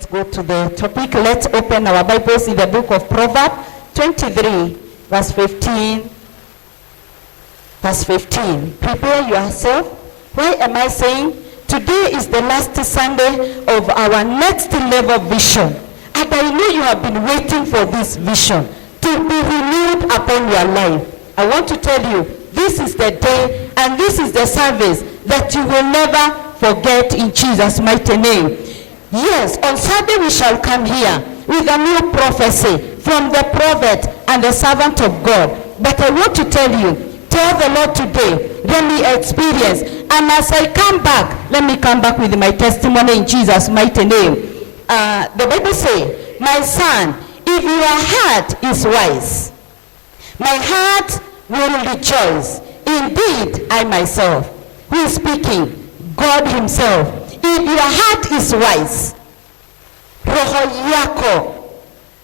Let's go to the topic. Let's open our Bibles in the book of Proverbs 23, verse 15. Verse 15. Prepare yourself. Why am I saying? Today is the last Sunday of our next level vision. And I know you have been waiting for this vision to be renewed upon your life. I want to tell you, this is the day and this is the service that you will never forget in Jesus' mighty name. Yes, on Sunday we shall come here with a new prophecy from the prophet and the servant of God. But I want to tell you, tell the Lord today, let me experience. And as I come back, let me come back with my testimony in Jesus' mighty name. The Bible says, my son, if your heart is wise, my heart will rejoice. Indeed, I myself. Who is speaking? God himself. If your heart is wise, roho yako.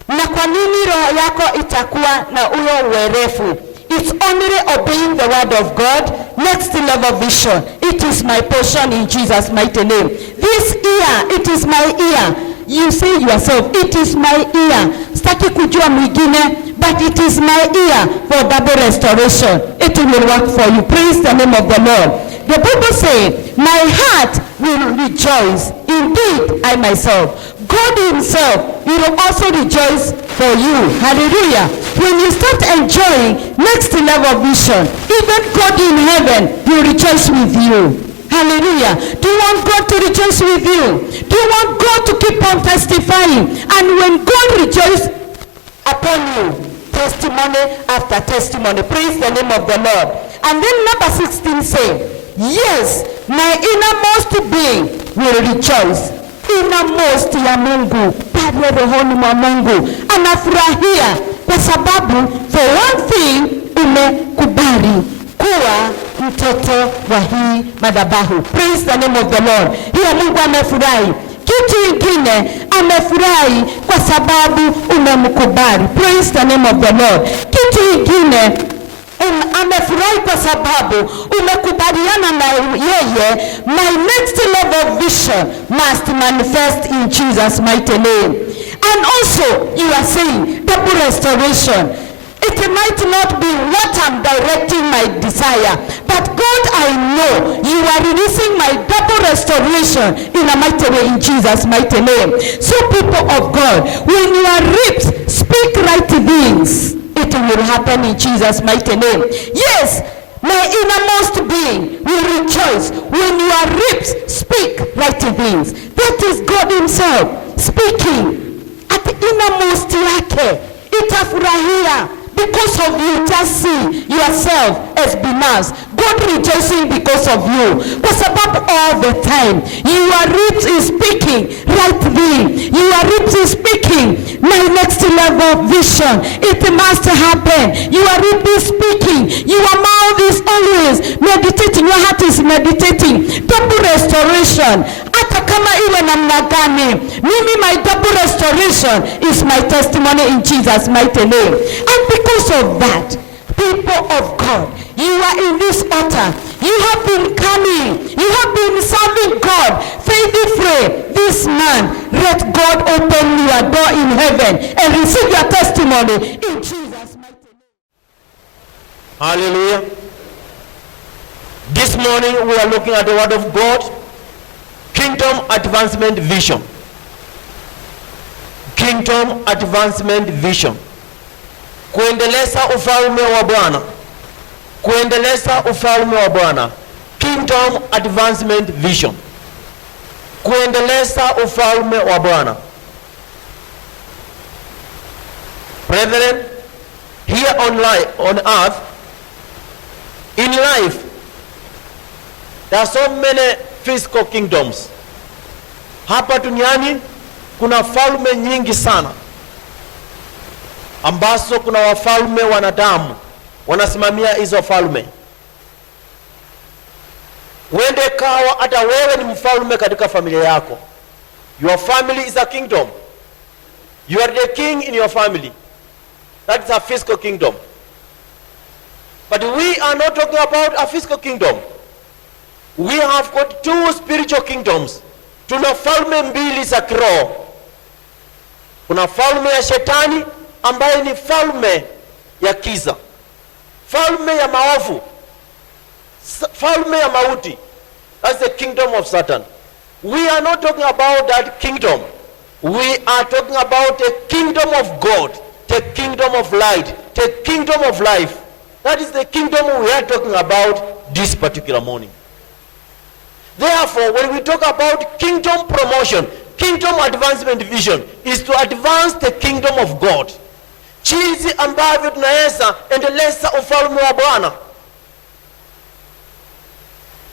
Na kwa nini roho yako itakuwa na uyo werefu? It's only obeying the word of God. Next level vision. It is my portion in Jesus' mighty name. This ear, it is my ear. You say yourself, it is my ear. Staki kujua mwingine, but it is my ear for double restoration. It will work for you. Praise the name of the Lord. The Bible says, my heart will rejoice. Indeed, I myself. God himself will also rejoice for you. Hallelujah. When you start enjoying next level vision, even God in heaven will rejoice with you. Hallelujah. Do you want God to rejoice with you? Do you want God to keep on testifying? And when God rejoices upon you, testimony after testimony. Praise the name of the Lord. And then number 16 say, yes, my innermost being will rejoice. Innermost ya Mungu, pale rohoni mwa Mungu anafurahia kwa sababu for one thing umekubali kuwa mtoto wa hii madhabahu. Praise the name of the Lord. Hiyo Mungu amefurahi. Kitu ingine amefurahi kwa sababu umemkubali. Praise the name of the Lord. Kitu ingine amefurahi kwa sababu umekubaliana na yeye. My next level vision must manifest in Jesus' mighty name. And also you are saying double restoration. It might not be what I'm directing my desire, but God, I know you are releasing my double restoration in a mighty way in Jesus' mighty name. So people of God, when your lips speak right things, it will happen in Jesus' mighty name. Yes, my innermost being will rejoice when your lips speak right things. That is God himself speaking. At the innermost yake, itafurahia. Because of you, just see yourself as Binaz. God rejoicing because of you. Because about all the time, your lips is speaking right thing. Your lips is speaking my next level vision. It must happen. Your lips is speaking. Your mouth is always meditating. Your heart is meditating. Double restoration. Hata kama iwe namna gani, mimi my double restoration is my testimony in Jesus' mighty name. And because of that, people of God, you are in this altar. You have been coming. You have been serving God faithfully. This man, let God open your door in heaven and receive your testimony in Jesus' mighty name. Hallelujah. This morning we are looking at the word of God. Kingdom advancement vision. Kingdom advancement vision. Kuendeleza ufalme wa Bwana. Kuendeleza ufalme wa Bwana. Kingdom advancement vision. Kuendeleza ufalme wa Bwana. Brethren, here on earth, in life, there are so many physical kingdoms. Hapa duniani kuna falme nyingi sana ambazo kuna wafalme wanadamu wanasimamia hizo falme. Wende kawa hata wewe ni mfalme katika familia yako. Your family is a kingdom. You are the king in your family. That is a physical kingdom. But we are not talking about a physical kingdom. We have got two spiritual kingdoms. Tuna falme mbili za kiroho. Kuna falme ya shetani ambaye ni falme ya kiza, falme ya maovu, falme ya mauti. That's the kingdom of Satan. We are not talking about that kingdom. We are talking about the kingdom of God, the kingdom of light, the kingdom of life. That is the kingdom we are talking about this particular morning. Therefore, when we talk about kingdom promotion, kingdom advancement vision is to advance the kingdom of God. Jinsi ambavyo tunaweza endeleza ufalme wa Bwana.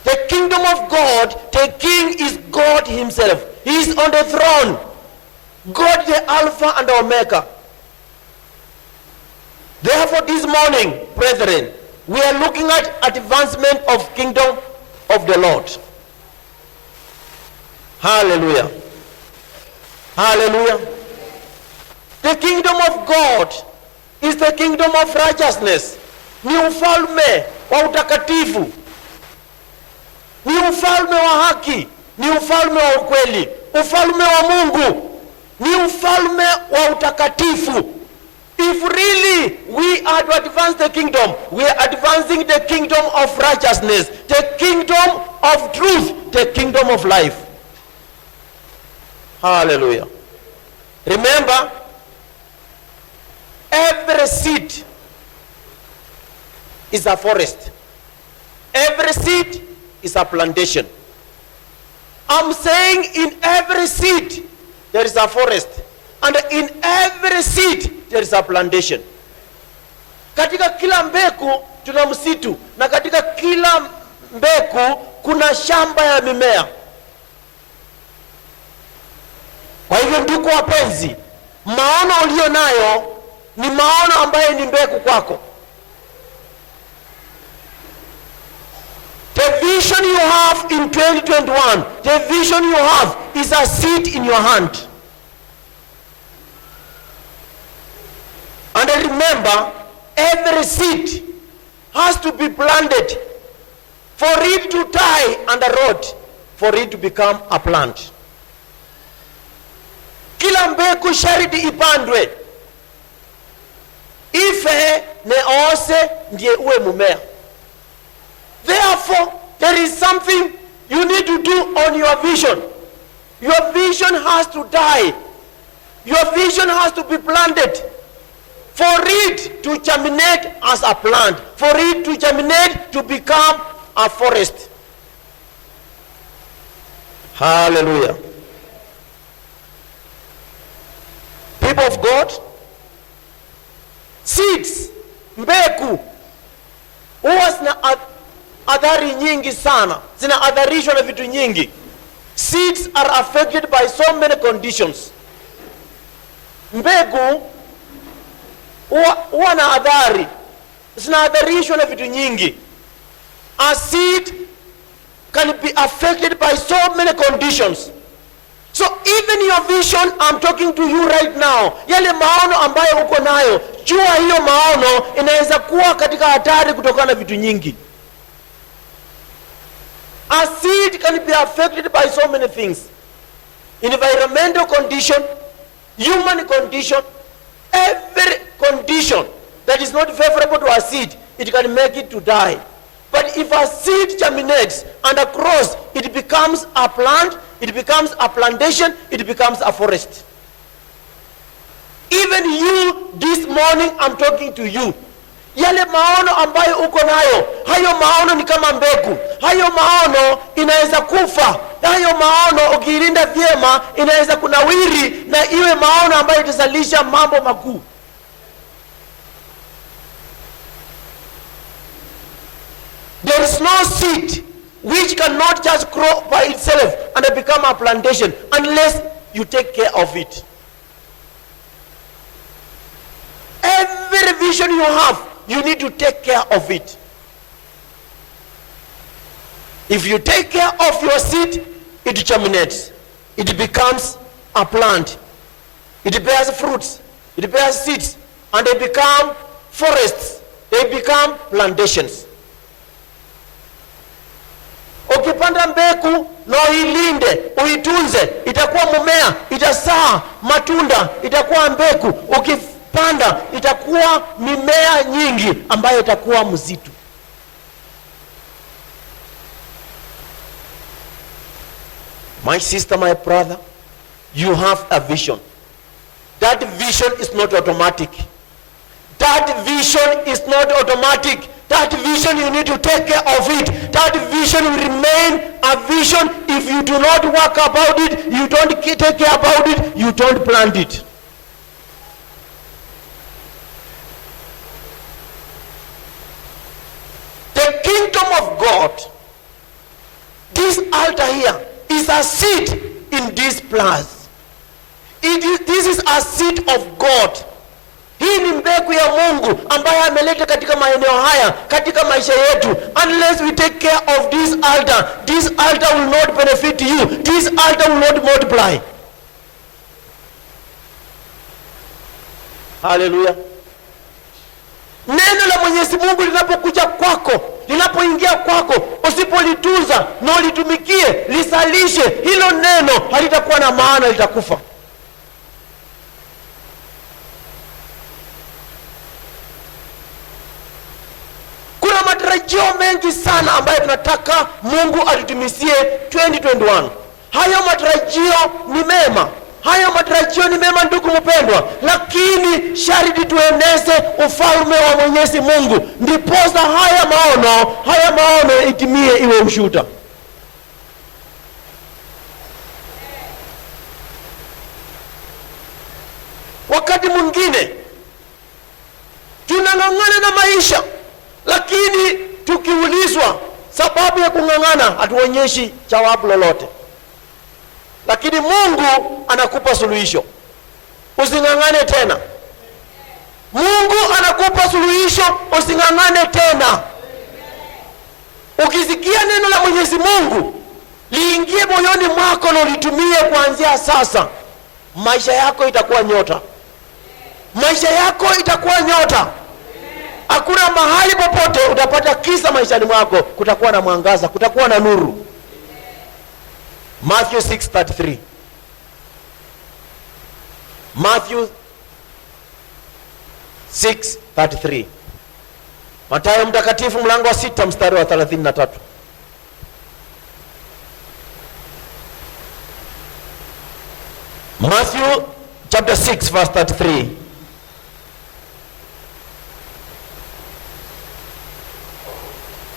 The kingdom of God, the king is God himself. He is on the throne. God the Alpha and Omega. Therefore this morning, brethren, we are looking at advancement of kingdom of the Lord. Hallelujah. Hallelujah. The kingdom of God is the kingdom of righteousness. Ni ufalme wa utakatifu. Ni ufalme wa haki. Ni ufalme wa ukweli. Ufalme wa Mungu. Ni ufalme wa utakatifu. If really we are to advance the kingdom, we are advancing the kingdom of righteousness, the kingdom of truth, the kingdom of life. Hallelujah. Remember, every seed is a forest. Every seed is a plantation. I'm saying in every seed there is a forest, and in every seed there is a plantation. Katika kila mbegu tuna msitu, na katika kila mbegu kuna shamba ya mimea. Kwa hivyo ndugu wapenzi, maono ulio nayo ni maono ambaye ni mbegu kwako. The vision you have in 2021, the vision you have is a seed in your hand. And remember, every seed has to be planted for it to die on the road, for it to become a plant. Kila mbegu sharti ipandwe, ife neose ndiye uwe mumea. Therefore, there is something you need to do on your vision. Your vision has to die. Your vision has to be planted for it to germinate as a plant, for it to germinate to become a forest. Hallelujah. People of God, seeds, mbegu, huwa zina athari nyingi sana, zina adharishwa na vitu nyingi. Seeds are affected by so many conditions. Mbegu huwa na adhari, zina adharishwa na vitu nyingi. A seed can be affected by so many conditions. So even your vision, I'm talking to you right now, yale maono ambayo uko nayo, jua hiyo maono inaweza kuwa katika hatari kutokana na vitu nyingi. A seed can be affected by so many things. Environmental condition, human condition, every condition that is not favorable to a seed, it can make it to die. But if a seed germinates and grows, it becomes a plant, it becomes a plantation, it becomes a forest. Even you, this morning, I'm talking to you. Yale maono ambayo uko nayo, hayo maono ni kama mbegu. Hayo maono inaweza kufa. Hayo maono ukilinda vyema inaweza kunawiri na iwe maono ambayo itazalisha mambo makuu. There is no seed which cannot just grow by itself and become a plantation unless you take care of it. Every vision you have, you need to take care of it. If you take care of your seed, it germinates. It becomes a plant. It bears fruits. It bears seeds. And they become forests. They become plantations. Okay, Ukipanda mbegu na uilinde, uitunze, itakuwa mmea, itazaa matunda, itakuwa mbegu. Ukipanda itakuwa mimea nyingi ambayo itakuwa msitu. My sister, my brother, you have a vision. That vision is not automatic. That vision is not automatic. That vision, you need to take care of it. That vision will remain a vision if you do not work about it, you don't take care about it, you don't plant it. The kingdom of God, this altar here, is a seed in this place. This is a seed of God. Hii ni mbegu ya Mungu ambaye ameleta katika maeneo haya, katika maisha yetu. Unless we take care of this altar will not benefit you. This altar will not multiply. Hallelujah. Neno la Mwenyezi Mungu linapokuja kwako, linapoingia kwako, usipolitunza na ulitumikie, lisalishe, hilo neno halitakuwa na maana, litakufa. Kuna matarajio mengi sana ambayo tunataka Mungu atutumisie 2021. Hayo matarajio ni mema. Hayo matarajio ni mema, ndugu mpendwa, lakini sharti tueneze ufalme wa Mwenyezi Mungu, ndiposa haya maono itimie, iwe ushuhuda. Wakati mwingine tunang'ang'ana na maisha, lakini tukiulizwa sababu ya kung'ang'ana hatuonyeshi jawabu lolote. Lakini Mungu anakupa suluhisho. Using'ang'ane tena. Mungu anakupa suluhisho, using'ang'ane tena. Ukisikia neno la Mwenyezi Mungu, liingie moyoni mwako na ulitumie kuanzia sasa, maisha yako itakuwa nyota. Maisha yako itakuwa nyota. Hakuna mahali popote utapata kisa maishani mwako, kutakuwa na mwangaza, kutakuwa na nuru. Matthew 6:33. Matthew 6:33. Mathayo mtakatifu mlango wa 6 mstari wa 33. Matthew chapter 6 verse 33.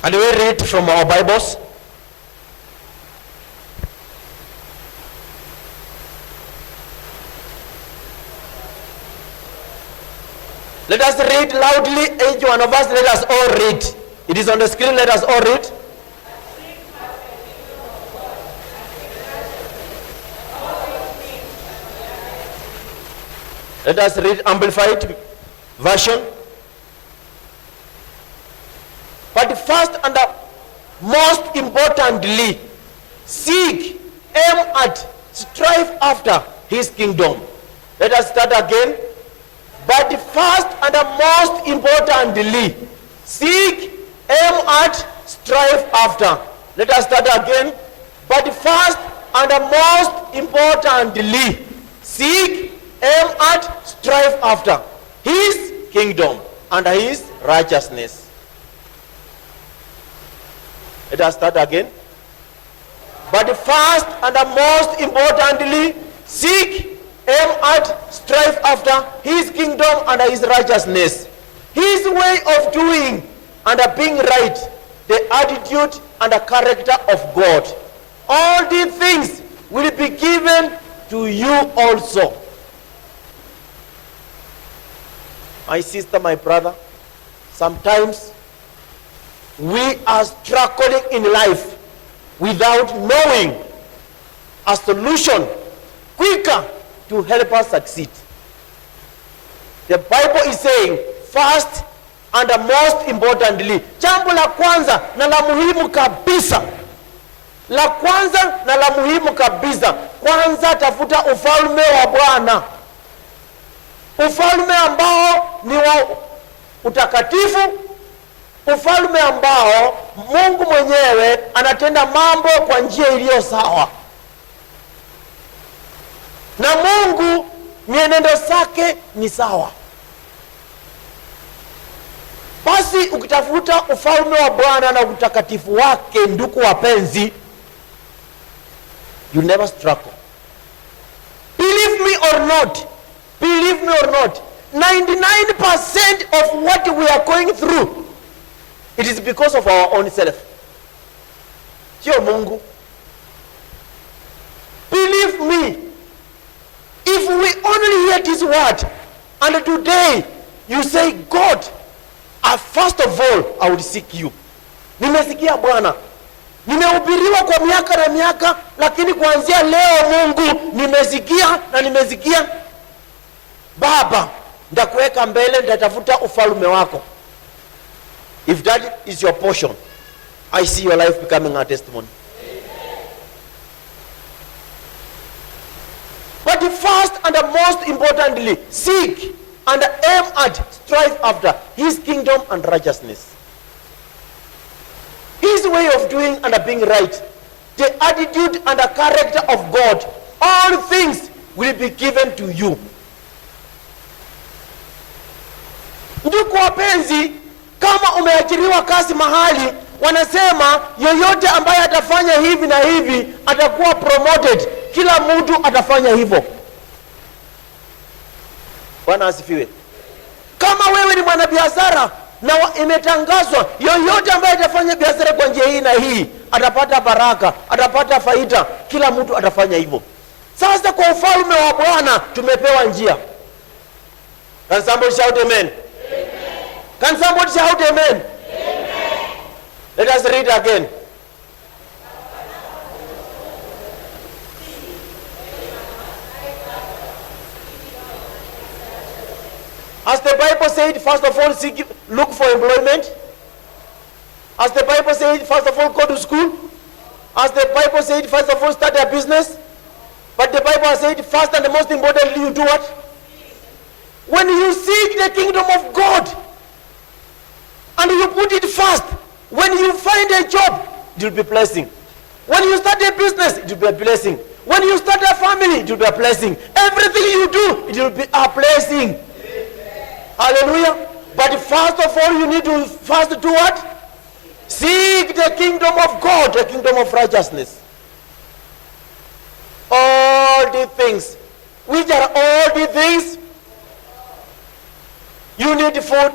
And we read from our Bibles. Let us read loudly, each one of us, let us all read. It is on the screen, let us all read. Let us read Amplified Version. But first and most importantly, seek, aim at, strive after his kingdom. Let us start again. But first and most importantly, seek, aim at, strive after. Let us start again. But first and most importantly, seek, aim at, strive after his kingdom and his righteousness. Let us start again. But first and most importantly, seek, aim at, strive after his kingdom and his righteousness. His way of doing and being right, the attitude and the character of God. All these things will be given to you also. My sister, my brother, sometimes we are struggling in life without knowing a solution quicker to help us succeed. The Bible is saying, first and most importantly, jambo la kwanza na la muhimu kabisa, la kwanza na la muhimu kabisa, kwanza tafuta ufalme wa Bwana, ufalme ambao ni wa utakatifu, ufalme ambao Mungu mwenyewe anatenda mambo kwa njia iliyo sawa, na Mungu mienendo zake ni sawa. Basi ukitafuta ufalme wa Bwana na utakatifu wake, ndugu wapenzi, you never struggle. Believe me or not, 99% of what we are going through, it is because of our own self. Sio Mungu. Believe me, if we only hear this word, and today you say, God, first of all, I will seek you. Nimesikia Bwana, nimehubiriwa kwa miaka na miaka, lakini kuanzia leo Mungu nimesikia na nimesikia. Baba, ndakuweka mbele, ndatafuta ufalme wako. If that is your portion, I see your life becoming a testimony. But first and most importantly, seek and aim at, strive after his kingdom and righteousness. His way of doing and being right, the attitude and the character of God, all things will be given to you. Ndugu wapenzi, kama umeajiriwa kazi mahali, wanasema yoyote ambaye atafanya hivi na hivi atakuwa promoted. Kila mtu atafanya hivyo. Bwana asifiwe. Kama wewe ni mwanabiashara na imetangazwa yoyote ambaye atafanya biashara kwa njia hii na hii atapata baraka, atapata faida, kila mtu atafanya hivyo. Sasa kwa ufalme wa Bwana tumepewa njia. Can somebody shout amen? Amen. Can somebody shout amen? Amen. Let us read again. As the Bible said, first of all, look for employment. As the Bible said, first of all, go to school. As the Bible said, first of all, start a business. But the Bible said, first and most importantly, you do what? When you seek the kingdom of God and you put it first, when you find a job, it will be a blessing. When you start a business, it will be a blessing. When you start a family, it will be a blessing. Everything you do, it will be a blessing. Hallelujah. But first of all, you need to first do what? Seek the kingdom of God, the kingdom of righteousness. All the things. Which are all the things? You need food,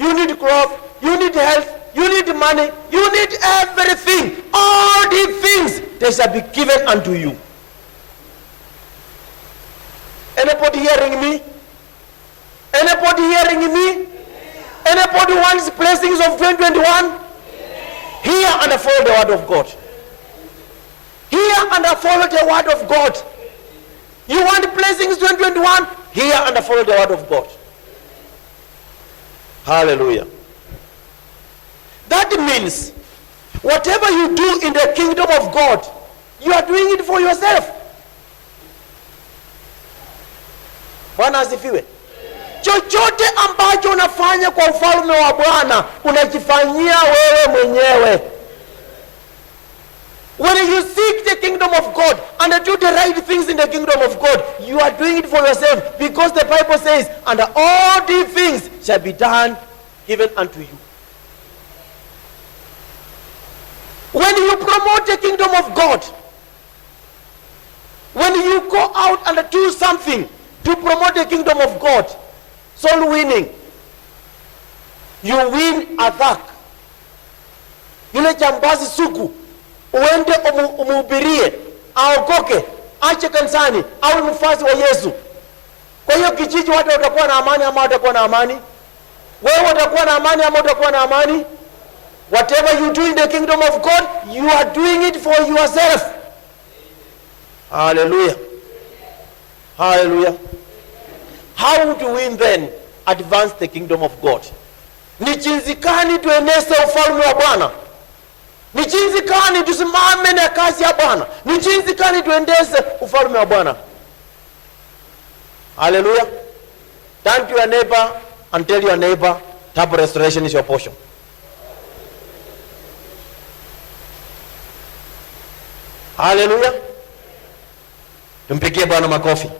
you need clothes, you need health, you need money, you need everything. All the things, they shall be given unto you. Anybody hearing me? Anybody hearing me? Anybody wants blessings of 2021? Hear and follow the word of God. Hear and follow the word of God. You want blessings 2021? Hear and follow the word of God. Hallelujah. That means whatever you do in the kingdom of God, you are doing it for yourself. Bwana asifiwe. Chochote ambacho unafanya kwa ufalme wa Bwana unajifanyia wewe mwenyewe. When you seek the kingdom of God and do the right things in the kingdom of God, you are doing it for yourself, because the Bible says, and all these things shall be done, given unto you. When you promote the kingdom of God, when you go out and do something to promote the kingdom of God, soul winning, you win a thak. Yule jambazi suku, uende umuhubirie, aokoke, ache kanisani, awe mfuasi wa Yesu. Kwa hiyo kijiji watu watakuwa na amani ama watakuwa na amani? Wewe utakuwa na amani ama utakuwa na amani? Whatever you do in the kingdom of God, you are doing it for yourself. Hallelujah. Hallelujah. How do we then advance the kingdom of God? Ni jinsi gani tueneze ufalme wa Bwana? Ni jinsi gani tusimame na kazi ya Bwana? Ni jinsi gani tuendeze ufalme wa Bwana? Hallelujah. Turn to your neighbor and tell your neighbor, double restoration is your portion. Hallelujah. Tumpigie Bwana makofi.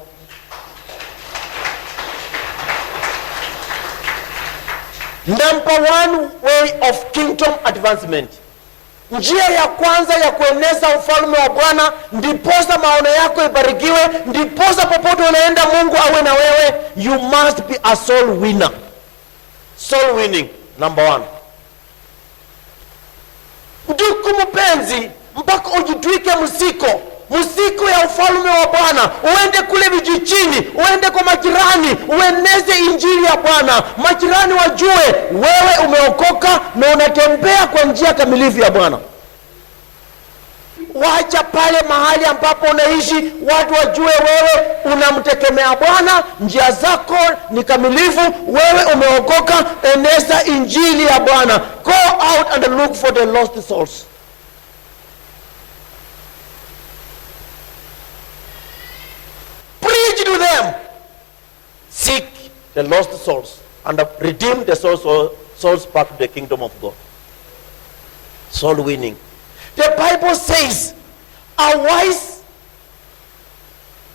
Number one way of kingdom advancement. Njia ya kwanza ya kueneza ufalme wa Bwana, ndiposa maono yako ibarikiwe, ndiposa popote unaenda Mungu awe na wewe, you must be a soul winner. Soul winning, number one. Ndugu mpenzi, mpaka ujitwike msiko ya ufalme wa Bwana, uende kule vijijini, uende kwa majirani, ueneze injili ya Bwana, majirani wajue wewe umeokoka na unatembea kwa njia kamilifu ya Bwana. Wacha pale mahali ambapo unaishi watu wajue wewe unamtegemea Bwana, njia zako ni kamilifu, wewe umeokoka, eneza injili ya Bwana. Go out and look for the lost souls. Preach to them. Seek the lost souls and redeem the souls back to the kingdom of God. Soul winning. The Bible says a wise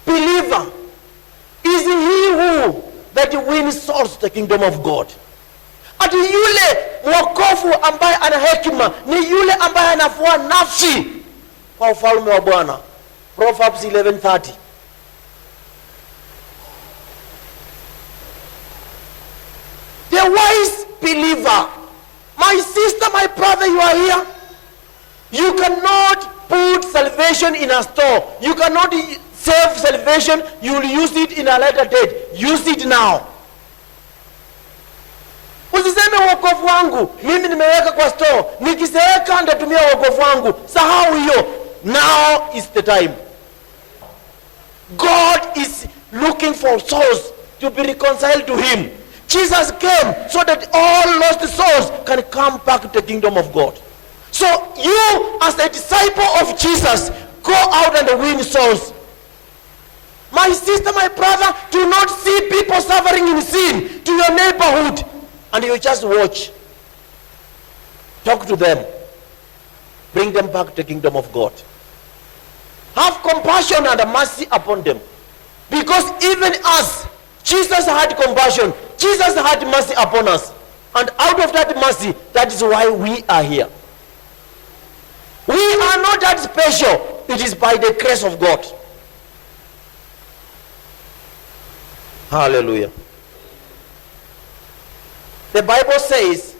believer is he who that wins souls to the kingdom of God. Ati yule mwokofu ambaye ana hekima ni yule ambaye anafua nafsi kwa ufalme wa Bwana. Proverbs 11:30. The wise believer. My sister, my brother, you are here. You cannot put salvation in a store. You cannot save salvation. You will use it in a later date. Use it now. Usiseme wokovu wangu mimi nimeweka kwa store, nikizeeka nitatumia wokovu wangu. Sahau hiyo. Now is the time. God is looking for souls to be reconciled to him. Jesus came so that all lost souls can come back to the kingdom of God. So you, as a disciple of Jesus, go out and win souls. My sister, my brother, do not see people suffering in sin to your neighborhood and you just watch. Talk to them. Bring them back to the kingdom of God. Have compassion and mercy upon them. Because even us, Jesus had compassion. Jesus had mercy upon us. And out of that mercy, that is why we are here. We are not that special. It is by the grace of God. Hallelujah. The Bible says,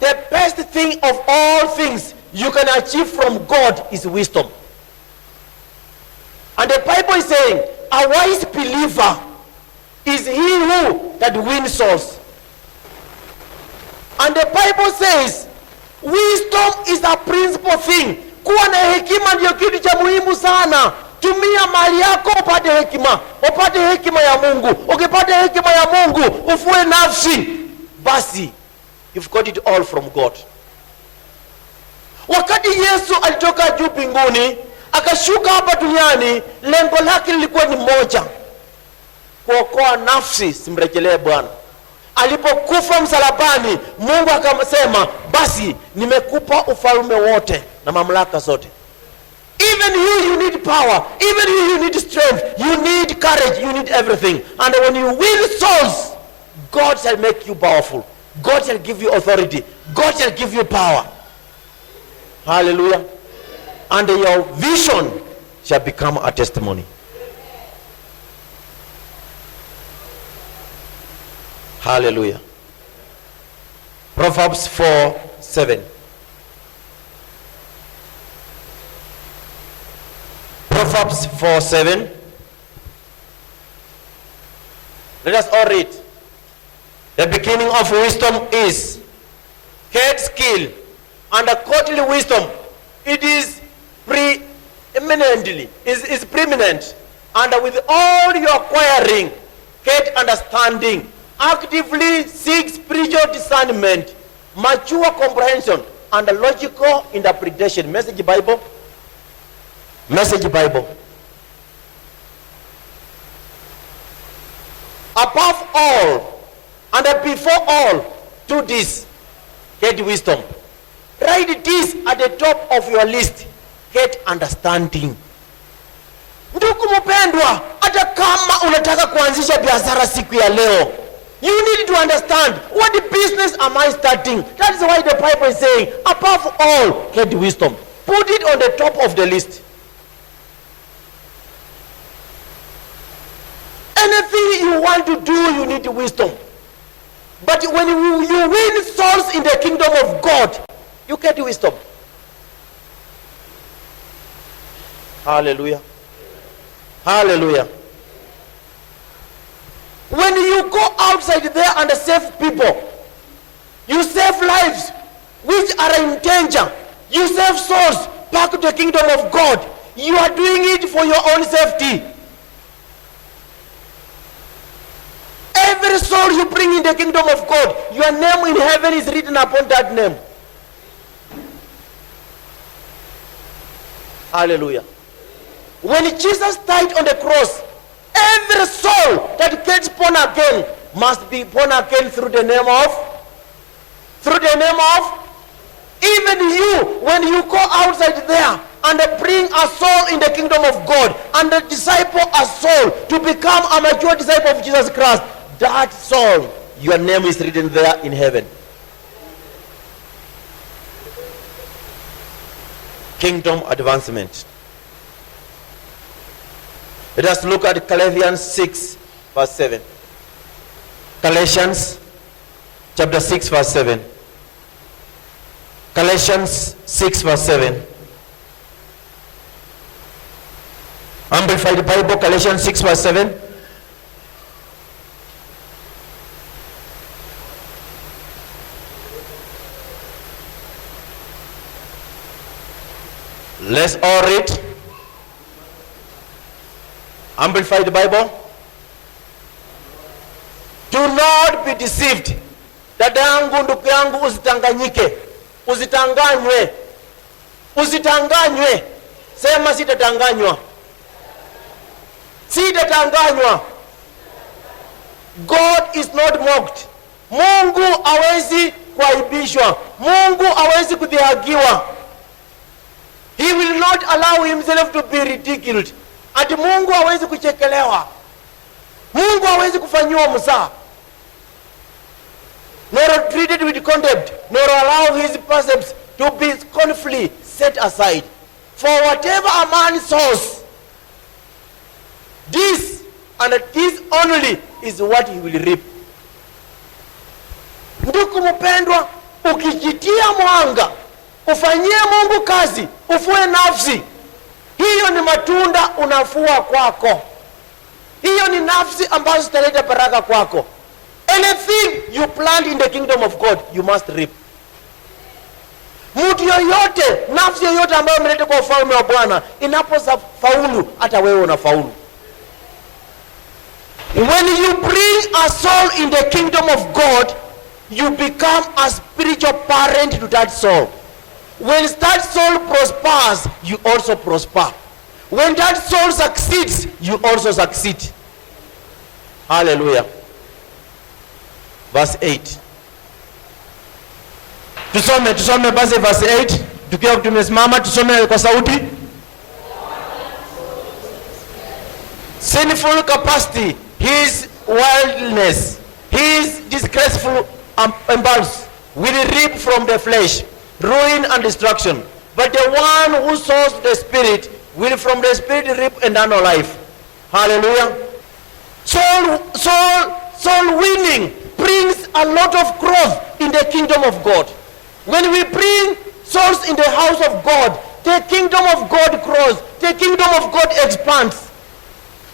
the best thing of all things you can achieve from God is wisdom. And the Bible is saying, a wise believer is he who that wins souls. And the Bible says, wisdom is a principal thing. Kuwa na hekima ndio kitu cha muhimu sana. Tumia mali yako upate hekima. Upate hekima ya Mungu. Ukipata hekima ya Mungu, ufue nafsi. Basi, you've got it all from God. Wakati Yesu alitoka juu mbinguni, akashuka hapa duniani, lengo lake lilikuwa ni moja. Kuokoa nafsi, simrejelee Bwana. Alipokufa msalabani, Mungu akamsema, basi nimekupa ufalme wote na mamlaka zote. Even you need power. Even you need strength. You need courage. You need everything. And when you win souls, God shall make you powerful. God shall give you authority. God shall give you power. Hallelujah. And your vision shall become a testimony. Hallelujah. Proverbs 4:7. Proverbs 4:7. Let us all read. The beginning of wisdom is head skill, and a godly wisdom. It is preeminently, is preeminent, and with all your acquiring, get understanding. Actively seek spiritual discernment, mature comprehension, and logical interpretation. Message Bible. Message Bible. Above all, and before all, do this. Get wisdom. Write this at the top of your list. get understanding. Ndugu mpendwa, hata kama unataka kuanzisha biashara siku ya leo, you need to understand, what business am I starting? That is why the Bible is saying, above all, get wisdom. Put it on the top of the list. Anything you want to do, you need wisdom. But when you win souls in the kingdom of God, you get wisdom. Hallelujah. Hallelujah. When you go outside there and save people, you save lives which are in danger. You save souls back to the kingdom of God. You are doing it for your own safety. Every soul you bring in the kingdom of God, your name in heaven is written upon that name. Hallelujah. When Jesus died on the cross, every soul that gets born again must be born again through the name of, even you, when you go outside there and bring a soul in the kingdom of God and disciple a soul to become a mature disciple of Jesus Christ, that soul, your name is written there in heaven. Kingdom advancement. Let us look at Galatians 6 verse 7. Galatians chapter 6 verse 7. Galatians 6 verse 7. Amplified Bible, Galatians 6 verse 7. Let's all read. Amplified Bible. Do not be deceived. Dada yangu, ndugu yangu, usitanganyike. Usitanganywe. Usitanganywe. Sema sitatanganywa. Sitatanganywa. God is not mocked. Mungu hawezi kuaibishwa. Mungu hawezi kudhihakiwa. He will not allow himself to be ridiculed. Ati Mungu hawezi kuchekelewa. Mungu hawezi kufanyiwa mzaha. Nor treated with contempt, nor allow his precepts to be scornfully set aside. For whatever a man sows, this and this only is what he will reap. Ndugu mpendwa, ukijitia mwanga, ufanyie Mungu kazi, ufue nafsi, hiyo ni matunda unafua kwako. Hiyo ni nafsi ambazo zitaleta baraka kwako. Anything you plant in the kingdom of God, you must reap. Mtu yoyote, nafsi yoyote ambayo umeleta kwa ufalme wa Bwana, inapofaulu, hata wewe unafaulu. When you bring a soul in the kingdom of God, you become a spiritual parent to that soul. When that soul prospers, you also prosper. When that soul succeeds, you also succeed. Hallelujah. Verse 8. Tusome basi verse 8. Tukiwa tumesimama tusome kwa sauti. Sinful capacity, his wildness, his disgraceful impulse will reap from the flesh ruin and destruction. But the one who sows the Spirit will from the Spirit reap eternal life. Hallelujah. Soul winning brings a lot of growth in the kingdom of God. When we bring souls in the house of God, the kingdom of God grows. The kingdom of God expands.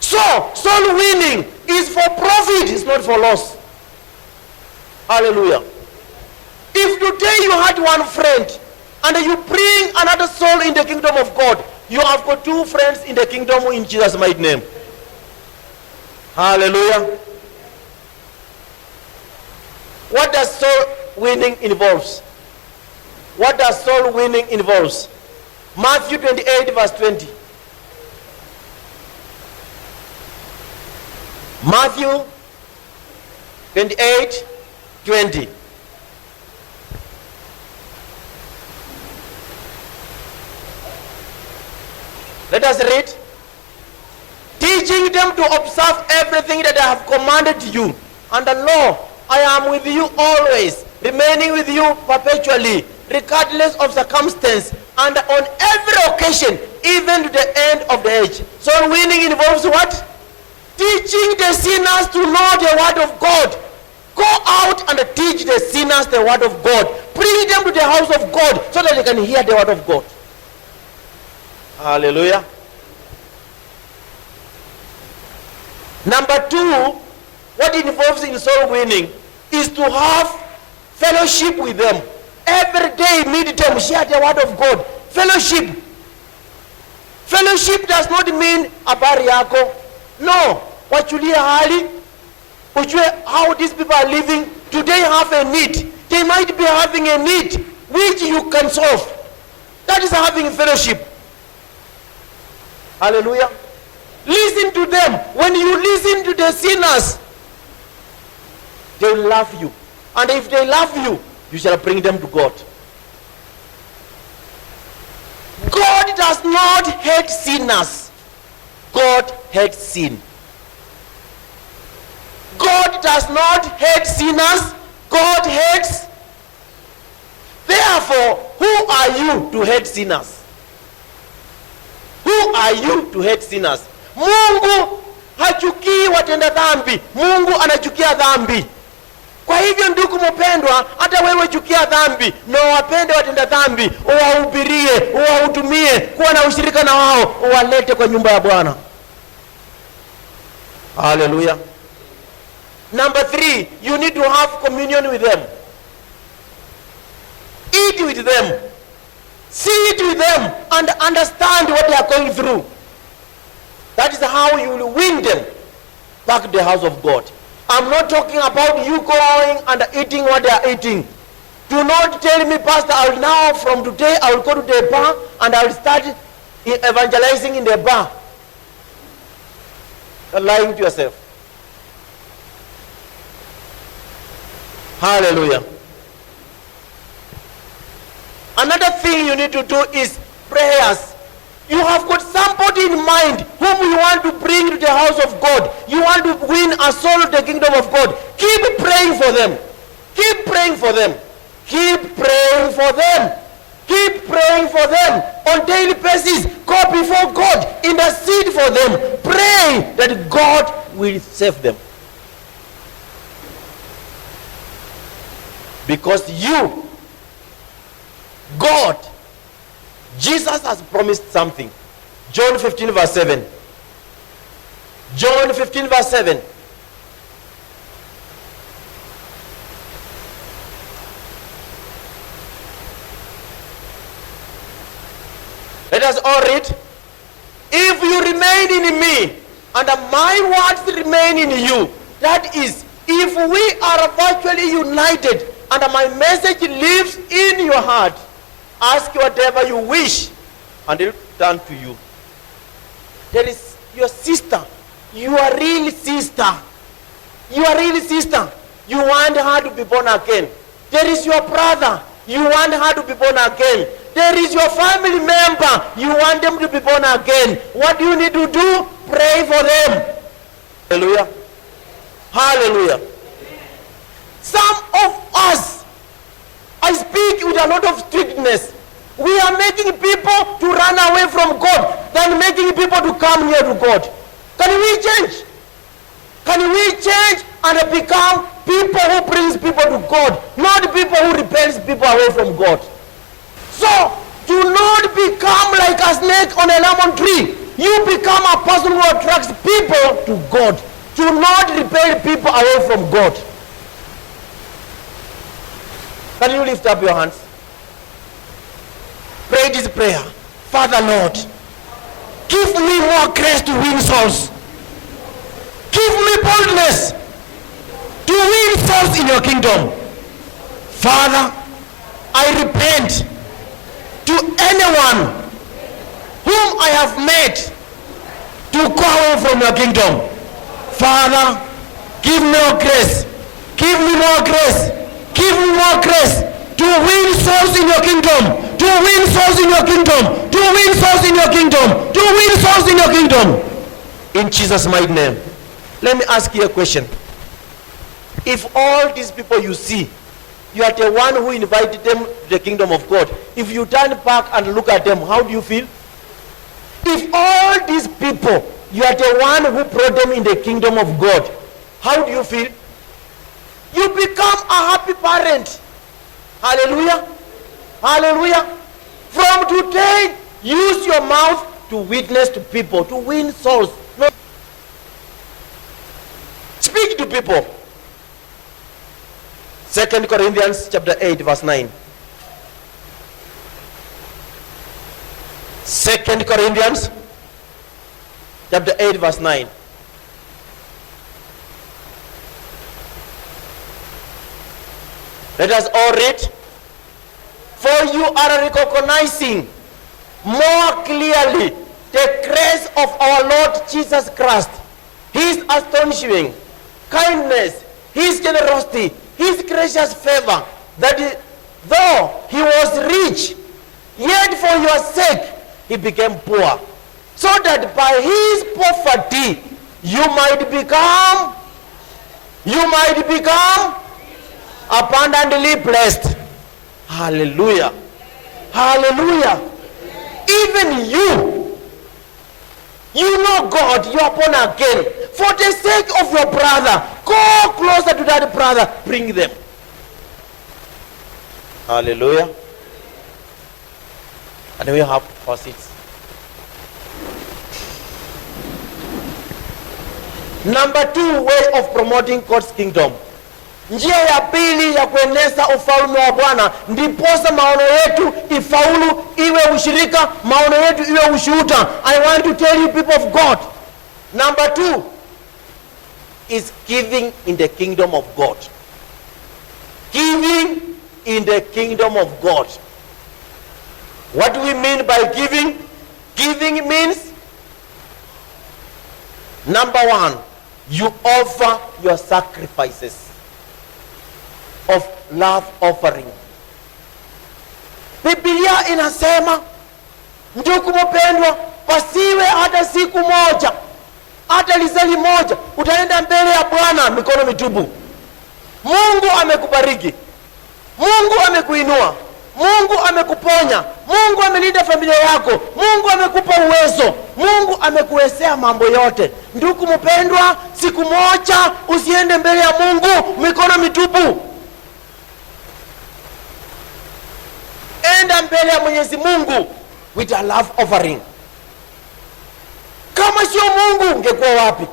So, soul winning is for profit, it's not for loss. Hallelujah. If today you had one friend and you bring another soul in the kingdom of God, you have got two friends in the kingdom in Jesus' mighty name. Hallelujah. What does soul winning involves? What does soul winning involves? Matthew 28 verse 20. Matthew 28, 20. Let us read. Teaching them to observe everything that I have commanded you. And lo, I am with you always, remaining with you perpetually, regardless of circumstance, and on every occasion, even to the end of the age. So winning involves what? Teaching the sinners to know the word of God. Go out and teach the sinners the word of God. Bring them to the house of God so that they can hear the word of God. Hallelujah. Number 2, what it involves in soul winning is to have fellowship with them. Every day, meet them, share the word of God. Fellowship. Fellowship does not mean habari yako. No. Wachulia hali. Ujue how these people are living. Do they have a need? They might be having a need which you can solve. That is having fellowship. Hallelujah. Listen to them. When you listen to the sinners, they will love you. And if they love you, you shall bring them to God. God does not hate sinners. God hates sin. God does not hate sinners. God hates. Therefore, who are you to hate sinners? Who are you to hate sinners? Mungu hachukii watenda dhambi. Mungu anachukia dhambi. Kwa hivyo ndugu mpendwa, hata wewe chukia dhambi na wapende watenda dhambi, uwahubirie, uwahudumie, kuwa na ushirika na wao, uwalete kwa nyumba ya Bwana. Hallelujah. Number 3, you need to have communion with them. Eat with them. Sit with them and understand what they are going through. That is how you will win them back to the house of God. I'm not talking about you going and eating what they are eating. Do not tell me, Pastor, I will now, from today, I will go to the bar and I will start evangelizing in the bar. You're lying to yourself. Hallelujah. Another thing you need to do is prayers. You have got somebody in mind whom you want to bring to the house of God. You want to win a soul to the kingdom of God. Keep praying for them. Keep praying for them. Keep praying for them. Keep praying for them on daily basis. Go before God. Intercede for them. Pray that God will save them. Because you, God, Jesus has promised something. John 15 verse 7. John 15 verse 7. Let us all read. If you remain in me, and my words remain in you, that is, if we are virtually united, and my message lives in your heart, ask whatever you wish, and it will turn to you. There is your sister, your real sister. Your real sister. You want her to be born again. There is your brother. You want her to be born again. There is your family member. You want them to be born again. What do you need to do? Pray for them. Hallelujah. Hallelujah. Some of us, I speak with a lot of strictness. We are making people to run away from God than making people to come near to God. Can we change? Can we change and become people who brings people to God, not people who repels people away from God? So, do not become like a snake on a lemon tree. You become a person who attracts people to God. Do not repel people away from God. Can you lift up your hands? Pray this prayer. Father Lord, give me more grace to win souls. Give me boldness to win souls in your kingdom. Father, I repent to anyone whom I have met to go away from your kingdom. Father, give me more grace. Give me more grace. Give me more grace to win souls in your kingdom, to To win souls in your kingdom. To win souls in your kingdom. To win souls in your kingdom. In Jesus' mighty name. Let me ask you a question. If all these people you see, you are the one who invited them to the kingdom of God. If you turn back and look at them, how do you feel? If all these people, you are the one who brought them in the kingdom of God, how do you feel? You become a happy parent. Hallelujah. Hallelujah. From today, use your mouth to witness to people, to win souls. No. Speak to people. 2 Corinthians chapter 8 verse 9. 2 Corinthians chapter 8 verse 9. Let us all read. For you are recognizing more clearly the grace of our Lord Jesus Christ, his astonishing kindness, his generosity, his gracious favor, that though he was rich, yet for your sake he became poor, so that by his poverty you might become abundantly blessed. Hallelujah. Hallelujah. Even you know God, you are born again. For the sake of your brother, go closer to that brother, bring them. Hallelujah. And we have our seats. Number 2 way of promoting God's kingdom. Njia ya pili ya kueneza ufalme wa Bwana, ndiposa maono yetu ifaulu, iwe ushirika, maono yetu iwe ushuhuda. I want to tell you, people of God, number 2 is giving in the kingdom of God. Giving in the kingdom of God. What do we mean by giving? Giving means, number 1, you offer your sacrifices of love offering. Biblia inasema, ndugu mpendwa, pasiwe hata siku moja, hata lisali moja utaenda mbele ya Bwana mikono mitupu. Mungu amekubariki, Mungu amekuinua, Mungu amekuponya, Mungu amelinda familia yako, Mungu amekupa uwezo, Mungu amekuwezea mambo yote. Ndugu mpendwa, siku moja usiende mbele ya Mungu mikono mitupu. Enda mbele ya Mwenyezi Mungu with a love offering. Kama sio Mungu ungekuwa wapi?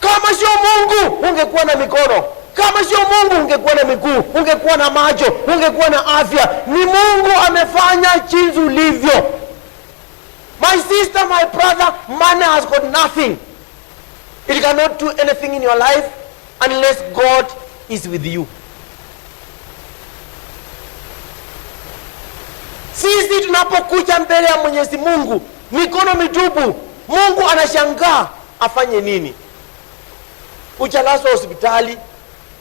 Kama sio Mungu ungekuwa na mikono. Kama sio Mungu ungekuwa na miguu, ungekuwa na macho, ungekuwa na afya. Ni Mungu amefanya jinsi ulivyo. My sister, my brother, money has got nothing. It cannot do anything in your life unless God is with you. Sisi tunapokuja mbele ya Mwenyezi Mungu mikono mitupu, Mungu anashangaa afanye nini? Ujalazwa hospitali,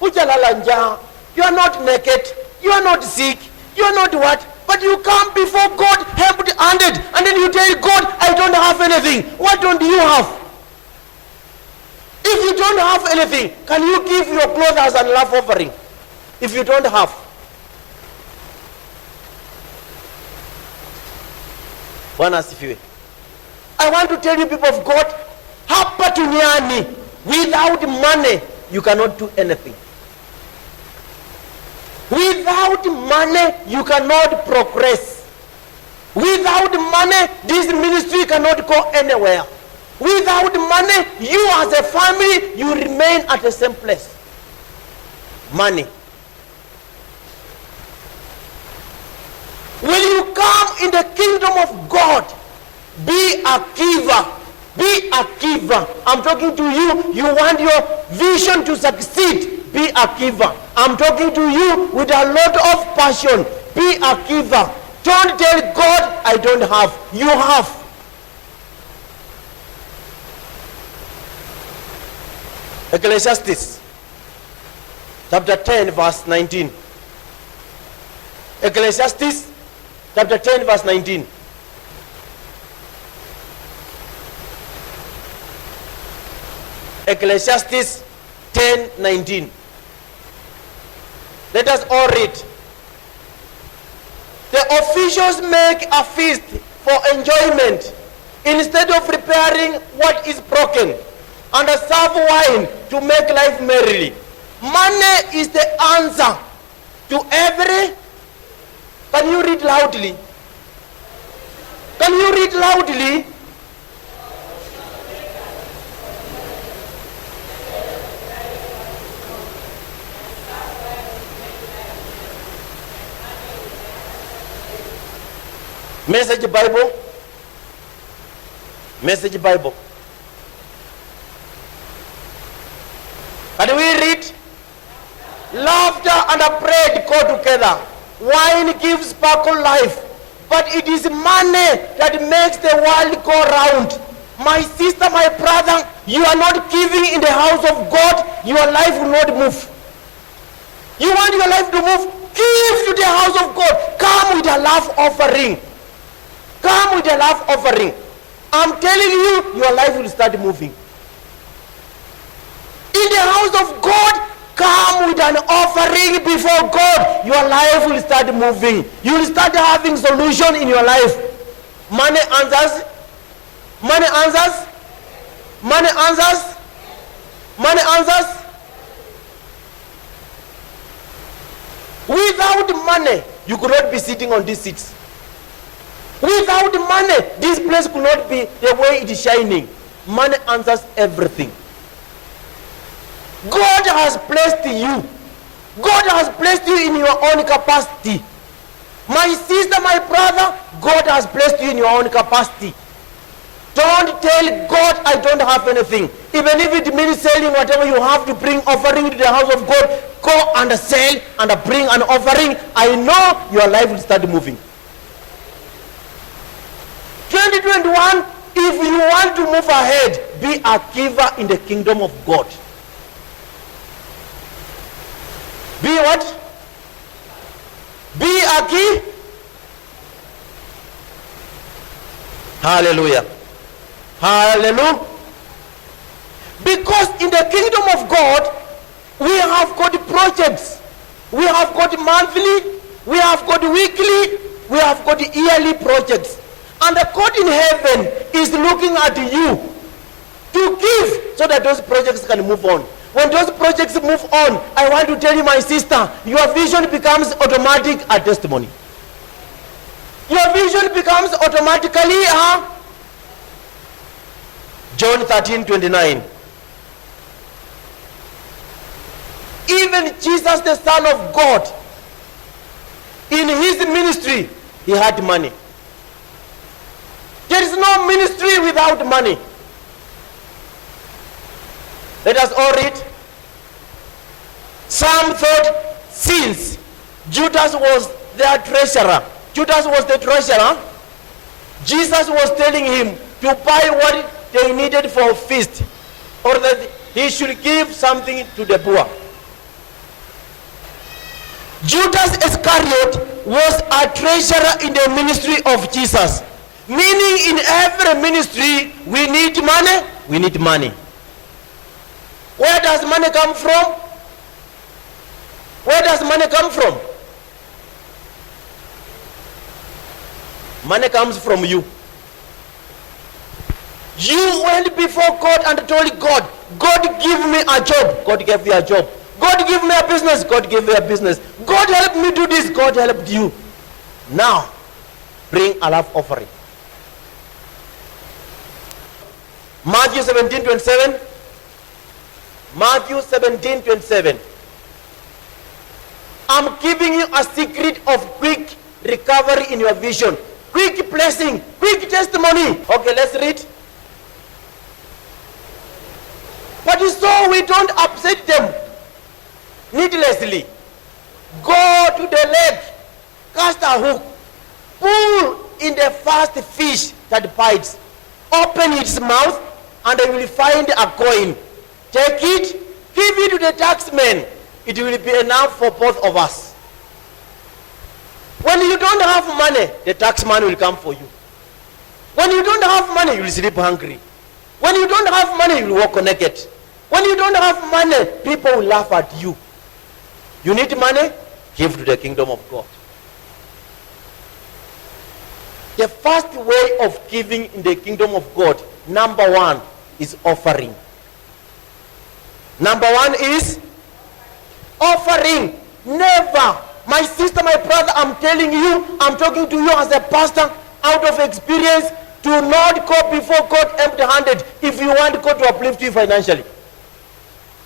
ujalala njaa, you are not naked, you are not sick, you are not what? But you come before God empty-handed, and then you tell God, I don't have anything. What don't you have? If you don't have anything, can you give your clothes as a love offering? If you don't have. Bwana asifiwe. I want to tell you, people of God, hapa duniani, without money, you cannot do anything. Without money, you cannot progress. Without money, this ministry cannot go anywhere. Without money, you as a family, you remain at the same place. Money. When you come in the kingdom of God, be a giver. Be a giver. I'm talking to you. You want your vision to succeed. Be a giver. I'm talking to you with a lot of passion. Be a giver. Don't tell God, I don't have. You have. Ecclesiastes chapter 10 verse 19. Ecclesiastes chapter 10 verse 19. Ecclesiastes 10:19. Let us all read. The officials make a feast for enjoyment instead of repairing what is broken, and serve wine to make life merrily. Money is the answer to every. Can you read loudly? Can you read loudly? Message Bible. Message Bible. Can we read? Laughter and bread go together. Wine gives sparkle life, but it is money that makes the world go round. My sister, my brother, you are not giving in the house of God, your life will not move. You want your life to move? Give to the house of God. Come with a love offering. Come with a love offering. I'm telling you, your life will start moving. In the house of God, come with an offering before God. Your life will start moving. You will start having solution in your life. Money answers. Money answers. Money answers. Money answers. Without money, you could not be sitting on these seats. Without money, this place could not be the way it is shining. Money answers everything. God has placed you. God has placed you in your own capacity. My sister, my brother, God has placed you in your own capacity. Don't tell God I don't have anything. Even if it means selling whatever you have to bring offering to the house of God, go and sell and bring an offering. I know your life will start moving. 2021, if you want to move ahead, be a giver in the kingdom of God. Be what? Be a key. Hallelujah. Hallelujah. Because in the kingdom of God, we have got projects. We have got monthly, we have got weekly, we have got yearly projects. And the God in heaven is looking at you to give so that those projects can move on. When those projects move on, I want to tell you, my sister, your vision becomes automatic a testimony. Your vision becomes automatically John 13:29. Even Jesus, the Son of God, in his ministry, he had money. There is no ministry without money. Let us all read. Some thought since Judas was their treasurer, Judas was the treasurer, Jesus was telling him to buy what they needed for a feast, or that he should give something to the poor. Judas Iscariot was a treasurer in the ministry of Jesus. Meaning in every ministry, we need money. We need money. Where does money come from? Where does money come from? Money comes from you. You went before God and told God, God give me a job. God gave you a job. God give me a business. God gave you a business. God help me do this. God helped you. Now, bring a love offering. Matthew 17:27. Matthew 17:27. I'm giving you a secret of quick recovery in your vision. Quick blessing. Quick testimony. Okay, let's read. But so we don't upset them needlessly. Go to the lake, cast a hook, pull in the first fish that bites, open its mouth, and you will find a coin. Take it, give it to the taxman. It will be enough for both of us. When you don't have money, the tax man will come for you. When you don't have money, you will sleep hungry. When you don't have money, you will walk naked. When you don't have money, people will laugh at you. You need money? Give to the kingdom of God. The first way of giving in the kingdom of God, number one, is offering. Number one is offering. Never. My sister, my brother, I'm telling you, I'm talking to you as a pastor out of experience. Do not go before God empty-handed if you want God to uplift you financially.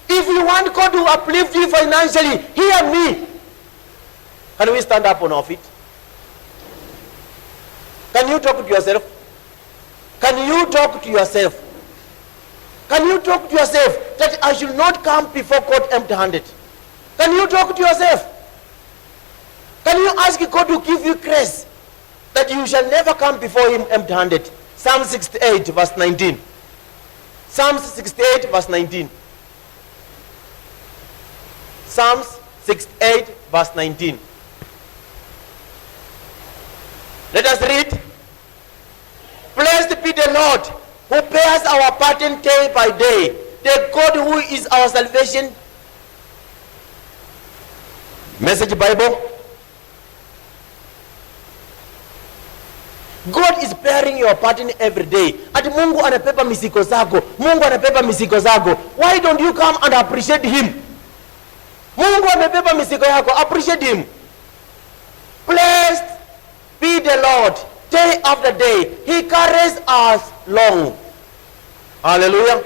If you want God to uplift you financially, hear me. Can we stand up on our feet? Can you talk to yourself? Can you talk to yourself? Can you talk to yourself that I should not come before God empty-handed? Can you talk to yourself? Can you ask God to give you grace that you shall never come before him empty-handed? Psalm 68 verse 19. Psalms 68 verse 19. Psalms 68 verse 19. Let us read. Blessed be the Lord who bears our burden day by day, the God who is our salvation. Message Bible. God is bearing your burden every day. Ati Mungu anapepa misiko zako. Mungu anapepa misiko zako. Why don't you come and appreciate him? Mungu amepepa misiko yako. Appreciate him. Blessed be the Lord day after day. He carries us long. Hallelujah.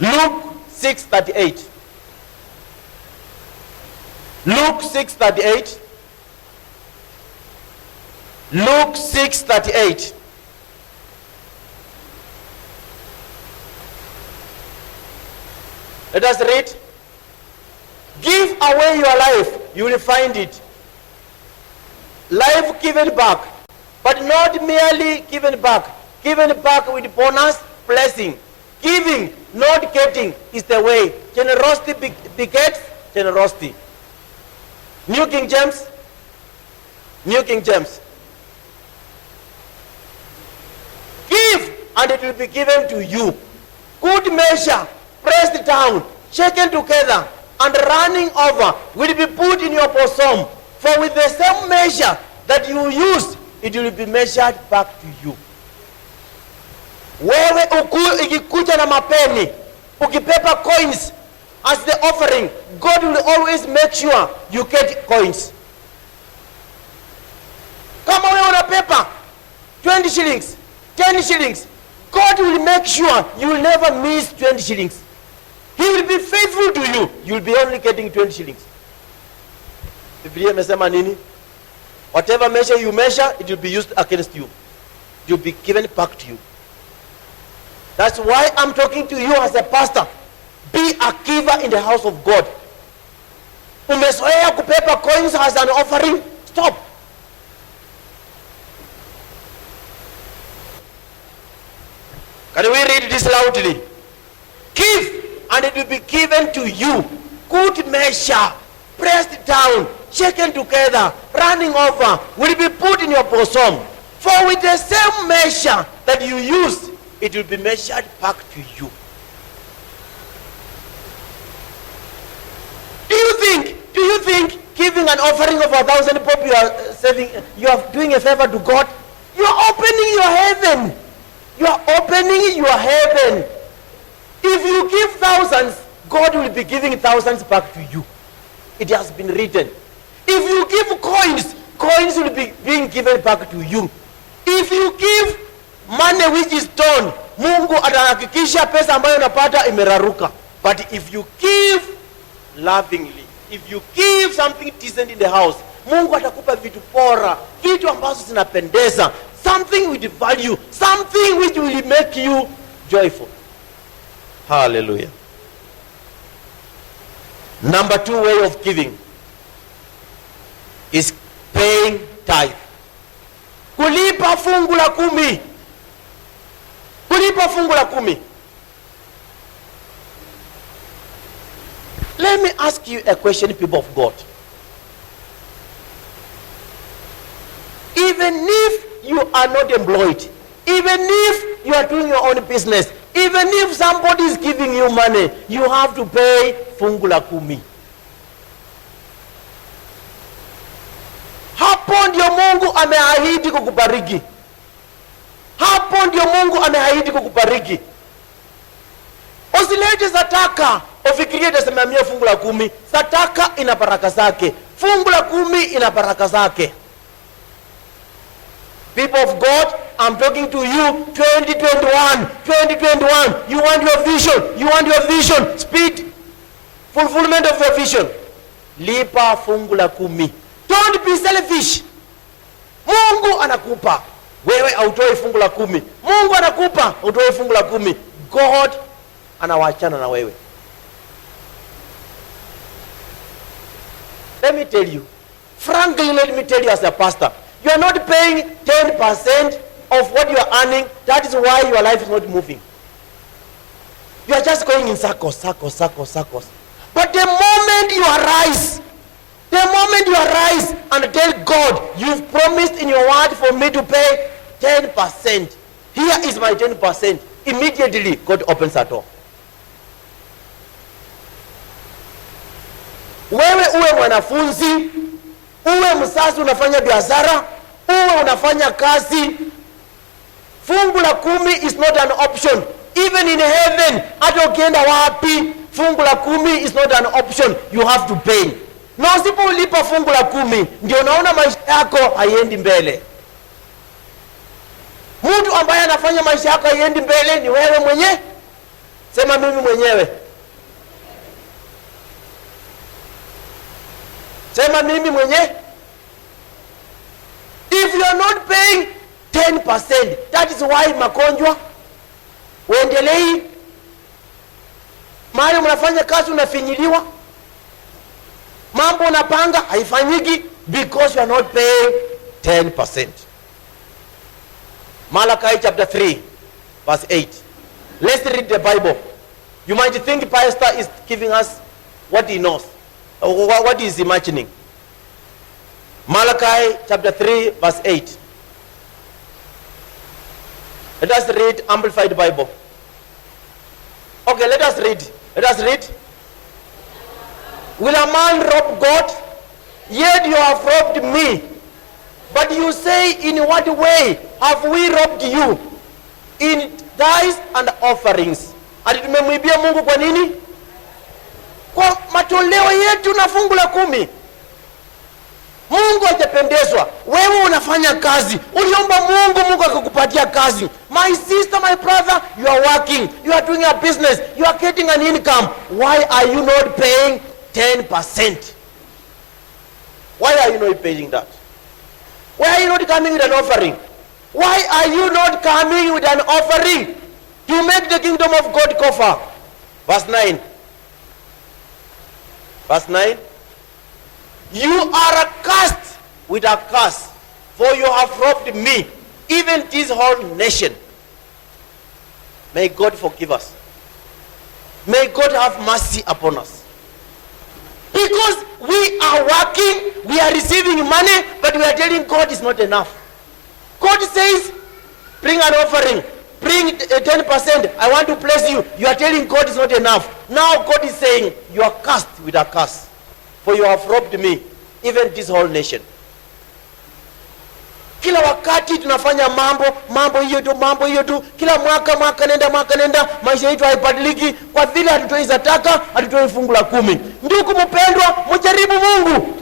Luke 6:38. Luke 6:38. Luke 6:38. Let us read. Give away your life, you will find it. Life given back, but not merely given back. Given back with bonus, blessing. Giving, not getting, is the way. Generosity begets generosity. New King James. New King James. Give, and it will be given to you. Good measure, pressed down, shaken together, and running over will be put in your bosom. For with the same measure that you use, it will be measured back to you. Wewe ikikuja na mapeni, ukipepa coins as the offering, God will always make sure you get coins. Kama wewe unapepa 20 shillings, 10 shillings, God will make sure you will never miss 20 shillings. He will be faithful to you. You will be only getting 20 shillings. Biblia imesema nini? Whatever measure you measure, it will be used against you. It will be given back to you. That's why I'm talking to you as a pastor. Be a giver in the house of God. Umezoea kupepa coins as an offering? Stop. Can we read this loudly? Give, and it will be given to you. Good measure, pressed down, shaken together, running over, will be put in your bosom. For with the same measure that you use, it will be measured back to you. Do you think giving an offering of 1,000 pop you are doing a favor to God? You are opening your heaven. You are opening your heaven. If you give thousands, God will be giving thousands back to you. It has been written. If you give coins, coins will be being given back to you. If you give money which is torn, Mungu atahakikisha pesa ambayo unapata imeraruka. But if you give lovingly, if you give something decent in the house, Mungu atakupa vitu bora, vitu ambazo zinapendeza, something with value, something which will make you joyful. Hallelujah. Number 2 way of giving is paying tithe. Kulipa fungu la 10. Kulipa fungu la 10. Let me ask you a question, people of God. even if you are not employed, even if you are doing your own business, even if somebody is giving you money, you have to pay fungu la kumi. Hapo ndio Mungu ameahidi kukubariki. Hapo ndio Mungu ameahidi kukubariki. Usilete sadaka ufikirie utasimamia fungu la kumi. Sadaka ina baraka zake. Fungu la kumi ina baraka zake. People of God, I'm talking to you. 2021, 2021. You want your vision. You want your vision. Speed. Fulfillment of your vision. Lipa fungu la kumi. Don't be selfish. Mungu anakupa. Wewe autoe fungu la kumi. Mungu anakupa. Autoe fungu la kumi. God anawachana na wewe. Let me tell you. Frankly, let me tell you as a pastor. You are not paying 10% of what you are earning. That is why your life is not moving. You are just going in circles. But the moment you arise, and tell God, you've promised in your word for me to pay 10%. Here is my 10%. Immediately, God opens that door. Wewe uwe mwanafunzi, uwe msasi unafanya biashara, uwe unafanya kazi, fungu la kumi is not an option. Even in heaven, hata ukienda wapi, fungu la kumi is not an option. You have to pay. Na usipolipa fungu la kumi, ndio unaona maisha yako haiendi mbele. Mtu ambaye anafanya maisha yako haiendi mbele ni wewe mwenyewe. Sema mimi mwenyewe. Sema mimi mwenyewe. If you are not paying 10%, that is why magonjwa uendelei. Mahali mnafanya kazi unafinyiliwa. Mambo unapanga haifanyiki because you are not paying 10%. Malachi chapter 3 verse 8. Let's read the Bible. You might think pastor is giving us what he knows, or what he is imagining. Malachi chapter 3 verse 8. Let us read Amplified Bible. Okay, let us read. Will a man rob God? Yet you have robbed me. But you say, in what way have we robbed you? In tithes and offerings. Ati tumemwibia Mungu kwa nini? Kwa matoleo yetu na fungu la kumi. Mungu hajapendezwa. Wewe unafanya kazi. Uliomba Mungu akakupatia kazi. My sister, my brother, you are working. You are doing a business. You are getting an income. Why are you not paying 10%? Why are you not paying that? Why are you not coming with an offering? Why are you not coming with an offering to make the kingdom of God go far? Verse 9. Verse 9. You are cursed with a curse, for you have robbed me, even this whole nation. May God forgive us. May God have mercy upon us. Because we are working, we are receiving money, but we are telling God it's not enough. God says, bring an offering, bring 10%, I want to bless you. You are telling God it's not enough. Now God is saying, you are cursed with a curse, for you have robbed me, even this whole nation. Kila wakati tunafanya mambo hiyo tu, kila mwaka nenda, maisha yetu haibadiliki kwa vile hatutoi zaka, hatutoi fungu la kumi. Ndugu mpendwa, mjaribu Mungu.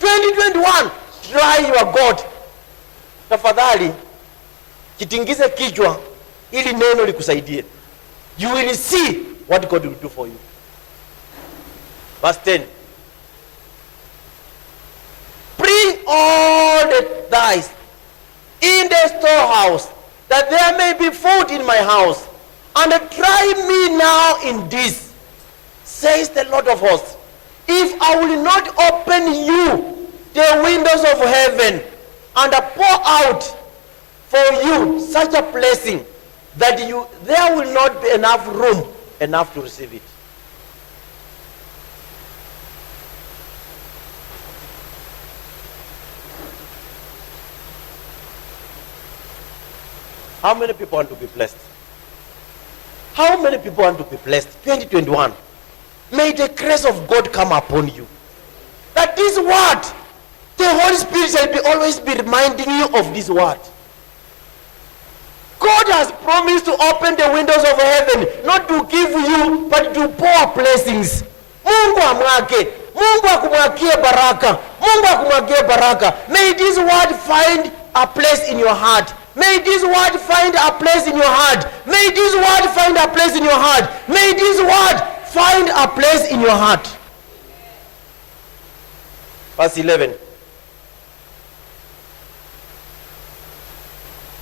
2021, try your God. Tafadhali kitingize kichwa ili neno likusaidie. You will see what God will do for you. Verse 10. Bring all the tithes in the storehouse, that there may be food in my house, and try me now in this, says the Lord of hosts, if I will not open you the windows of heaven and pour out for you such a blessing that there will not be enough room enough to receive it. How many people want to be blessed? How many people want to be blessed? 2021. May the grace of God come upon you. That this word, the Holy Spirit shall always be reminding you of this word. God has promised to open the windows of heaven, not to give you, but to pour blessings. Mungu amwake. Mungu akumwakie baraka. Mungu akumwakie baraka. May this word find a place in your heart. May this word find a place in your heart. May this word find a place in your heart. May this word find a place in your heart. Verse 11.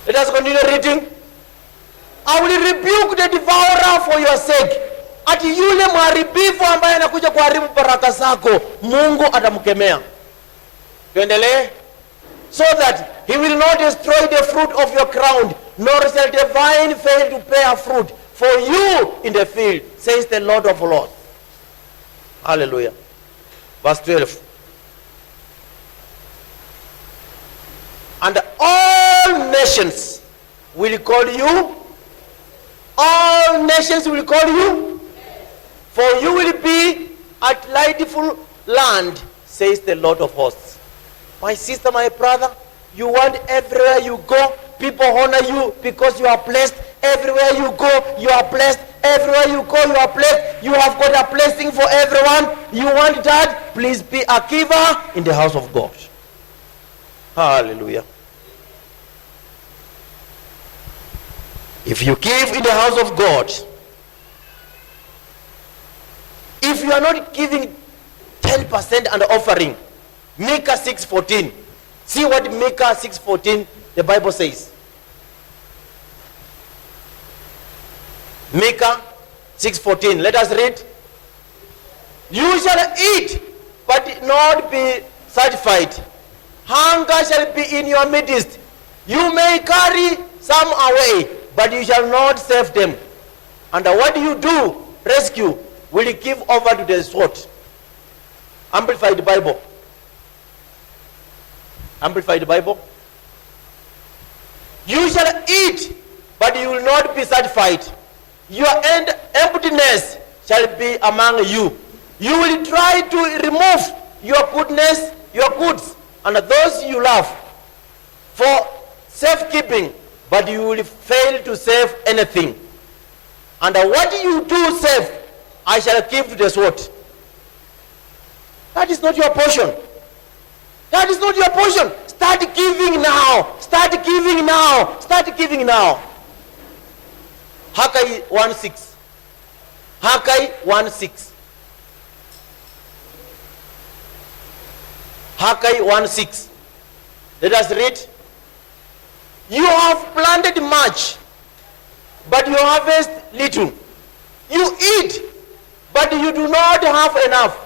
Let us continue reading. I will rebuke the devourer for your sake. Ati yule mharibifu ambaye anakuja kuharibu baraka zako, Mungu atamkemea. Tuendelee. So that he will not destroy the fruit of your ground, nor shall the vine fail to bear fruit for you in the field, says the Lord of Lords. Hallelujah. Verse 12. And all nations will call you. All nations will call you. For you will be a delightful land, says the Lord of Hosts. My sister, my brother, you want everywhere you go, people honor you because you are blessed. Everywhere you go, you are blessed. Everywhere you go, you are blessed. You have got a blessing for everyone. You want that? Please be a giver in the house of God. Hallelujah. If you give in the house of God, if you are not giving 10% and offering, Micah 6:14. See what Micah 6:14 the Bible says. Micah 6:14. Let us read. You shall eat, but not be satisfied. Hunger shall be in your midst. You may carry some away, but you shall not save them. And what you do, rescue, will you give over to the sword. Amplified Bible. Amplified Bible. You shall eat, but you will not be satisfied. Your emptiness shall be among you. You will try to remove your goodness, your goods, and those you love for safekeeping, but you will fail to save anything. And what you do save, I shall give to the sword. That is not your portion. That is not your portion. Start giving now. Start giving now. Start giving now. Haggai 1:6. Haggai 1:6. Haggai 1:6. Let us read. You have planted much, but you harvest little. You eat, but you do not have enough.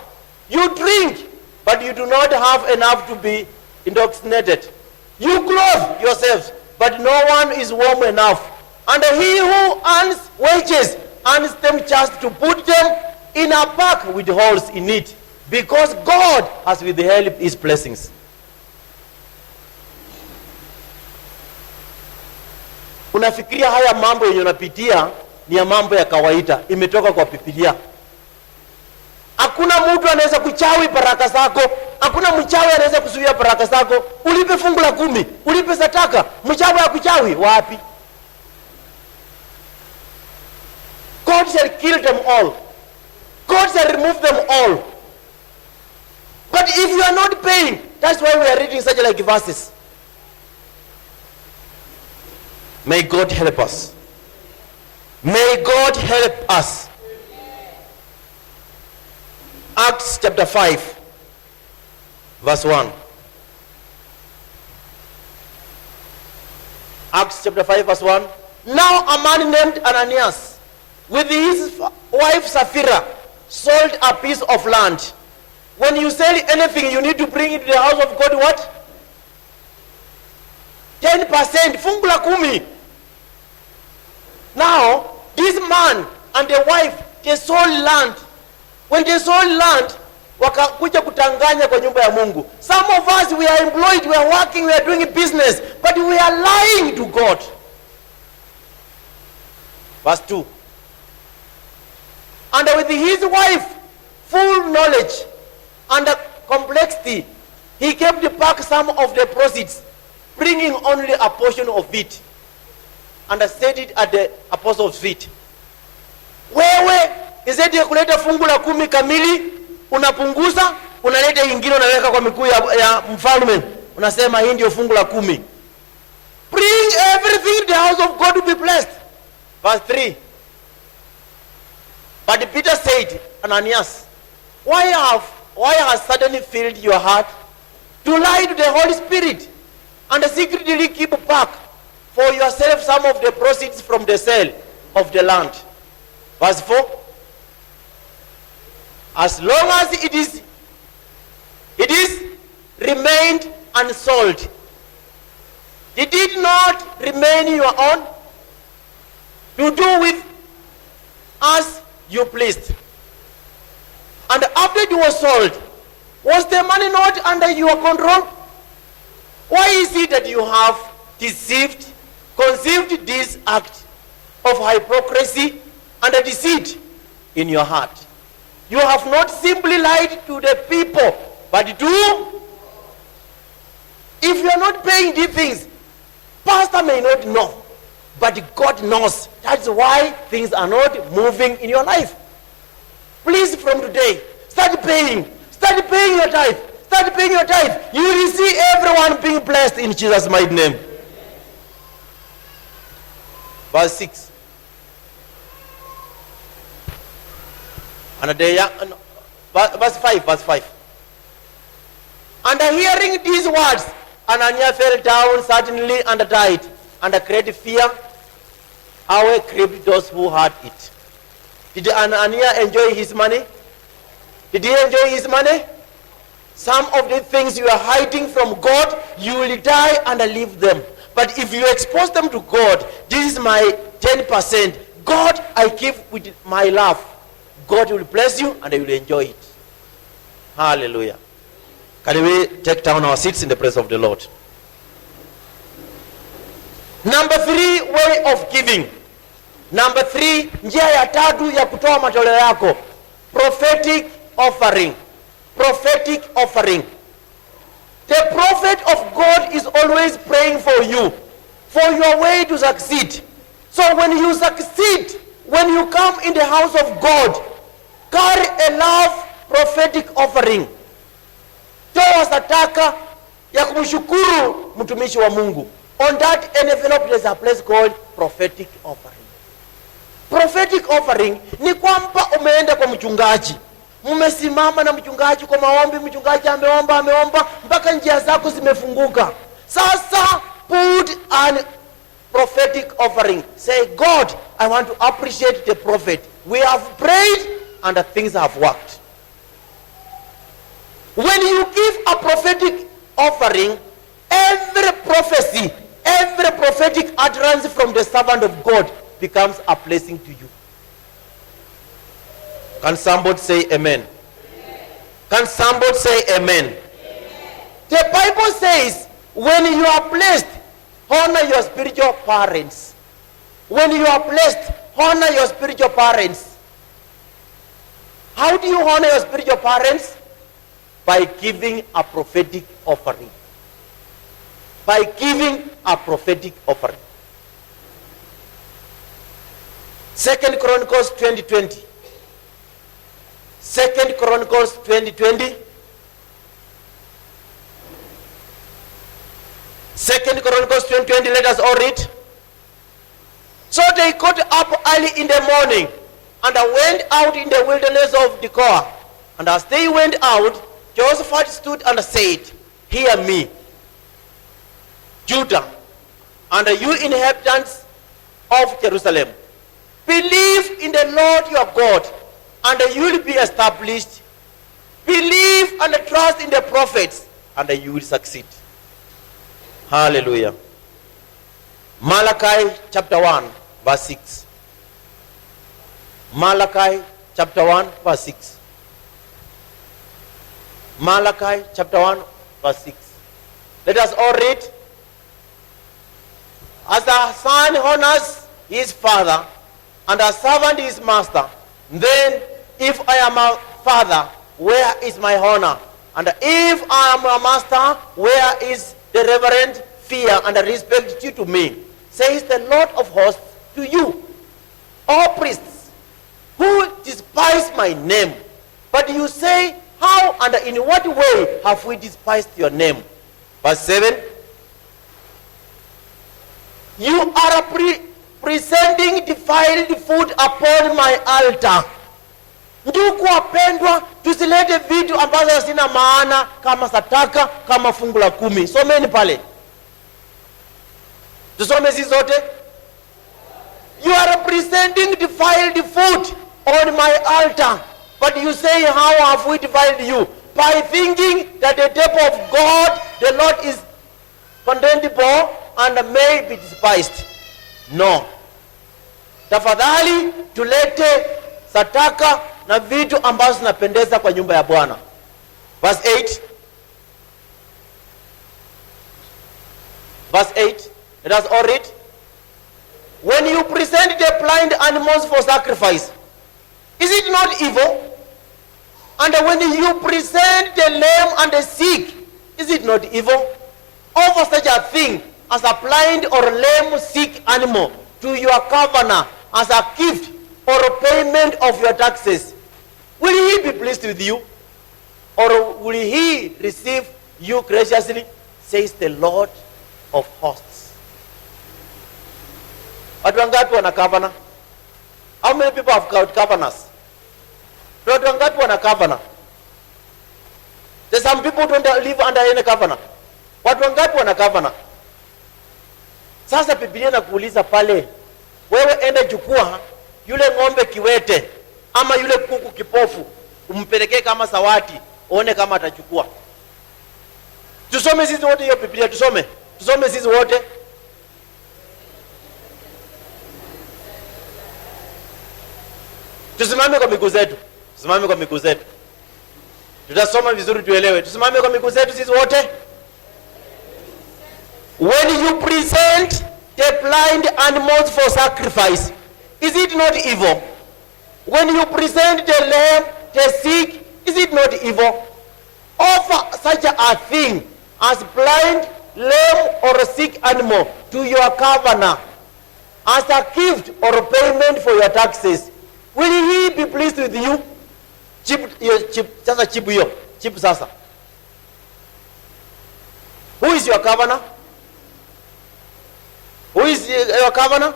You drink, but you do not have enough to be intoxicated. You clothe yourselves, but no one is warm enough. And he who earns wages earns them just to put them in a bag with holes in it, because God has withheld his blessings. Unafikiria haya mambo yenye unapitia ni ya mambo ya kawaida, imetoka kwa Biblia. Hakuna mtu anaweza kuchawi baraka zako. Hakuna mchawi anaweza kuzuia baraka zako. Ulipe fungu la 10, ulipe sadaka. Mchawi akuchawi wapi? God shall kill them all. God shall remove them all. But if you are not paying, that's why we are reading such like verses. May God help us. May God help us. Acts chapter 5, verse 1. Acts chapter 5, verse 1. Now a man named Ananias, with his wife Sapphira, sold a piece of land. When you sell anything, you need to bring it to the house of God, what? 10%, fungu la 10. Now, this man and the wife, they sold land. When they sold land, wakakuja kutanganya kwa nyumba ya Mungu. Some of us, we are employed, we are working, we are doing business, but we are lying to God. Verse 2. And with his wife, full knowledge and complexity, he kept back some of the proceeds, bringing only a portion of it, and set it at the apostles' feet. Wewe instead ya kuleta fungu la 10 kamili, unapunguza, unaleta ingine unaweka kwa miguu ya mfalme. Unasema hii ndio fungu la 10. Bring everything, the house of God will be blessed. Verse 3. But Peter said, Ananias, why has suddenly filled your heart to lie to the Holy Spirit and secretly keep back for yourself some of the proceeds from the sale of the land? Verse 4. As long as it is remained unsold, did it not remain your own, to do with as you pleased? And after it was sold, was the money not under your control? Why is it that you have conceived this act of hypocrisy and deceit in your heart? You have not simply lied to the people, but do. If you are not paying these things, pastor may not know, but God knows. That's why things are not moving in your life. Please, from today, start paying your tithe. Start paying your tithe. You will see everyone being blessed in Jesus' mighty name. Verse 6. Verse 5. And hearing these words, Ananias fell down suddenly and died, and a great fear gripped those who heard it. Did Ananias enjoy his money? Did he enjoy his money? Some of the things you are hiding from God, you will die and leave them. But if you expose them to God, this is my 10%. God, I give with my love. God will bless you and you will enjoy it. Hallelujah. Can we take down our seats in the presence of the Lord? Number 3, way of giving. Number 3, njia ya tatu ya kutoa matoleo yako. Prophetic offering. Prophetic offering. The prophet of God is always praying for you, for your way to succeed. So when you succeed, when you come in the house of God, carry a love prophetic offering. Toa sadaka ya kumshukuru mtumishi wa Mungu. On that envelope there's a place called prophetic offering. Prophetic offering ni kwamba umeenda kwa mchungaji. Mmesimama na mchungaji kwa maombi, mchungaji ameomba mpaka njia zako zimefunguka. Sasa put an prophetic offering. Say, God, I want to appreciate the prophet. We have prayed and things have worked. When you give a prophetic offering, every prophecy, every prophetic utterance from the servant of God becomes a blessing to you. Can somebody say amen? Can somebody say amen? The Bible says, when you are blessed, honor your spiritual parents. When you are blessed, honor your spiritual parents. How do you honor your spiritual parents? By giving a prophetic offering. By giving a prophetic offering. 2 Chronicles 20:20. 2 Chronicles 20:20. 2 Chronicles 20:20, let us all read. So they got up early in the morning and went out in the wilderness of Tekoa. And as they went out, Jehoshaphat stood and said, hear me, Judah, and you inhabitants of Jerusalem. Believe in the Lord your God, and you will be established. Believe and trust in the prophets, and you will succeed. Hallelujah. Malachi chapter 1, verse 6. Malachi chapter 1, verse 6. Malachi chapter 1, verse 6. Let us all read. As a son honors his father, and a servant his master, then if I am a father, where is my honor? And if I am a master, where is the reverent fear and respect due to me? Says the Lord of hosts to you, all priests, who despise my name. But you say, how and in what way have we despised your name? Verse 7. You are presenting defiled food upon my altar. Ndugu wapendwa, tusilete vitu ambazo hazina maana kama sadaka, kama fungu la 10. Someni pale. Tusome sisi zote. You are presenting defiled food on my altar. But you say, how have we defiled you? By thinking that the temple of God, the Lord, is condemnable and may be despised. No. Tafadhali tulete sadaka na vitu ambazo zinapendeza kwa nyumba ya Bwana. Verse 8. Verse 8. Let us all read. When you present the blind animals for sacrifice, is it not evil? And when you present the lame and the sick, is it not evil? Offer such a thing as a blind or lame sick animal to your governor as a gift or a payment of your taxes. Will he be pleased with you? Or will he receive you graciously? Says the Lord of hosts. Watu wangapi wana governor? How many people have got governors? Watu wangapi wana governor? There's some people who don't live under any governor. Watu wangapi wana governor? Sasa Biblia inakuuliza pale, wewe enda chukua yule ng'ombe kiwete ama yule kuku kipofu, umpelekee kama zawadi, uone kama atachukua. Tusome sisi wote hiyo Biblia, tusome sisi wote. Tusimame kwa miguu zetu. Tutasoma vizuri tuelewe. Tusimame kwa miguu zetu sisi wote. When you present the blind animals for sacrifice, is it not evil? When you present the lame, the sick, is it not evil? Offer such a thing as blind, lame, or sick animal to your governor as a gift or payment for your taxes. Will he be pleased with you? Chip sasa. Who is your governor? Who is your governor?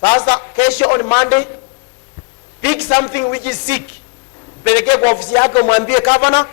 Sasa kesho on Monday, pick something which is sick. Peleke kwa ofisi yako mwambie governor,